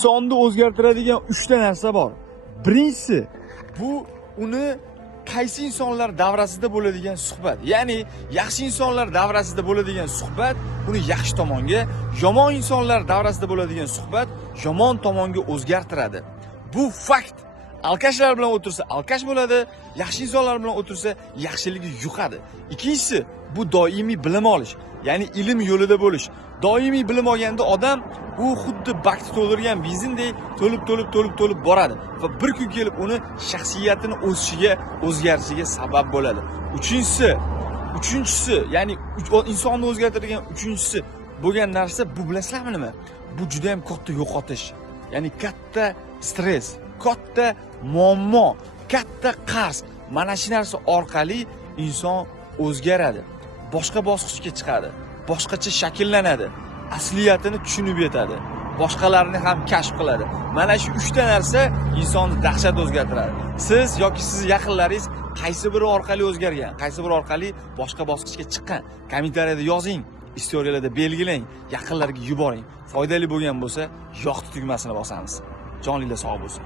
Insonni o'zgartiradigan 3 ta narsa bor. Birinchisi, bu uni qaysi insonlar davrasida bo'ladigan suhbat. Ya'ni yaxshi insonlar davrasida bo'ladigan suhbat uni yaxshi tomonga, yomon insonlar davrasida bo'ladigan suhbat yomon tomonga o'zgartiradi. Bu fakt. Alkashlar bilan o'tirsa alkash bo'ladi, yaxshi insonlar bilan o'tirsa yaxshiligi yuqadi. Ikkinchisi, bu doimiy bilim olish, ya'ni ilm yo'lida bo'lish. Doimiy bilim olganda odam u xuddi bakni to'ldirgan benzindek to'lib boradi va bir kun kelib uni shaxsiyatini o'sishiga, o'zgarishiga sabab bo'ladi. Uchinchisi, ya'ni insonni o'zgartiradigan uchinchisi bo'lgan narsa bu bilasizlarmi nima? Bu juda ham katta yo'qotish. Ya'ni katta stress, katta muammo, katta qarz. Mana shu narsa orqali inson o'zgaradi. Boshqa bosqichga chiqadi. Boshqacha shakllanadi. Asliyatini tushunib yetadi. Boshqalarni ham kashf qiladi. Mana shu 3 ta narsa insonni dahshat o'zgartiradi. Siz yoki siz yaqinlaringiz qaysi biri orqali o'zgargan, qaysi biri orqali boshqa bosqichga chiqqan? Kommentariyada yozing, istoriyalarda belgilang, yaqinlarga yuboring. Foydali bo'lgan bo'lsa, yoqti tugmasini bosamiz. Joninglar sog' bo'lsin.